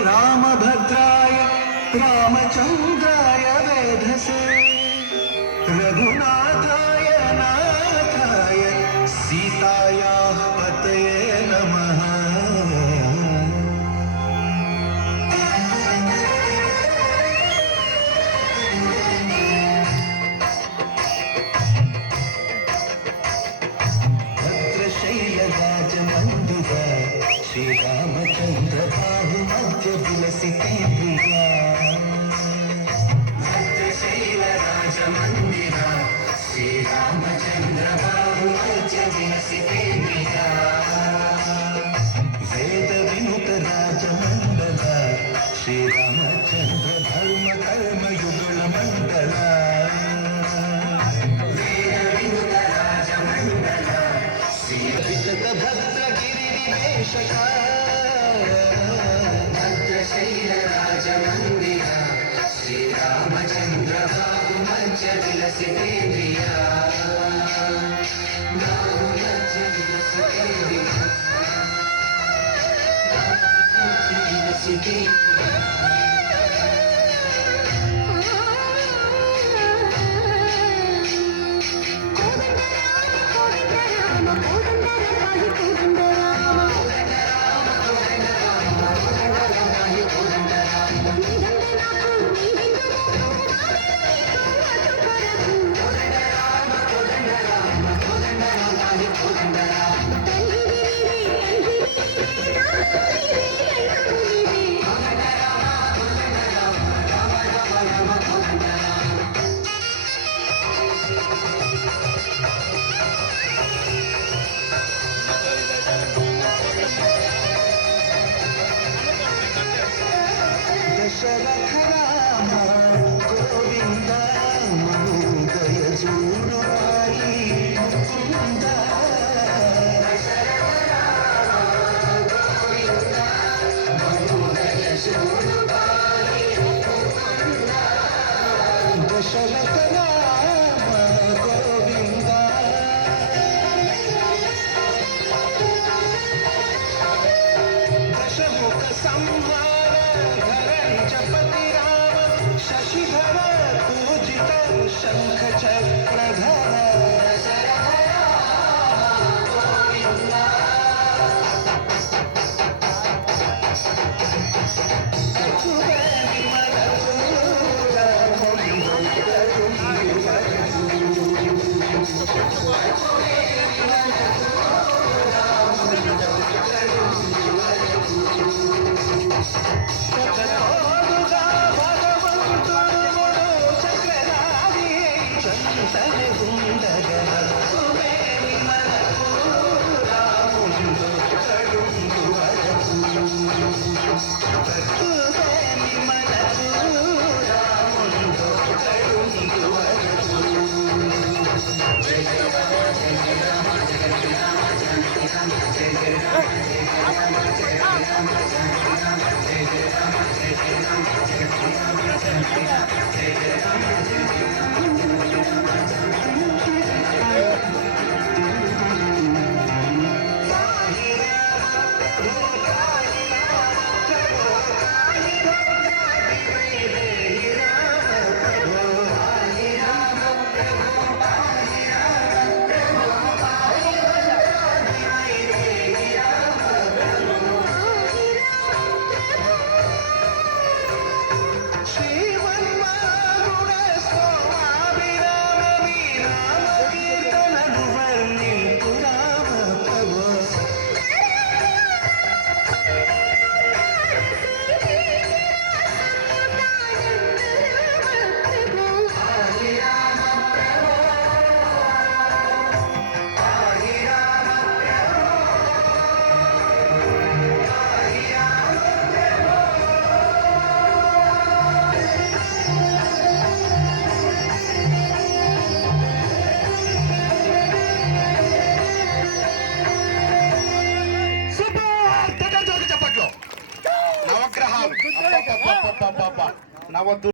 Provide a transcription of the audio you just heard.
रामभद्राय रामचन्द्राय वेधसे रघुनाथाय नाथाय सीतायाः पतये नमः। भद्रशैलराजमन्दिर श्रीरामचन्द्र बाहुमध्य विलसिते प्रिया। भद्रशैलराजमन्दिर श्रीरामचन्द्र बाहुमध्य विलसिते प्रिया। वेदविनुत राजमण्डल श्रीरामचन्द्र धर्म कर्म युगल मण्डल। वेदविनुत राजमण्डल भद्रगिरिनिवेशक भद्रशैलराजमन्दिर श्रीरामचन्द्र बाहुमध्य विलसितेन्द्रिया। बाहुमध्य विलसितेन्द्रिया। बाहुमध्य विलसितेन्द्रिया। दशरथ राम गोविंद मनोदय जूडु पाई मुकुंद। दशरथ राम गोविंद मनोदय जूडु पाई मुकुंद। दशरथ राम गोविंद दशमुख संहार धरंजपति राम शशिधर पूजित शंख चक्रधर। दशरथ राम गोविंद నవగ్రహాలు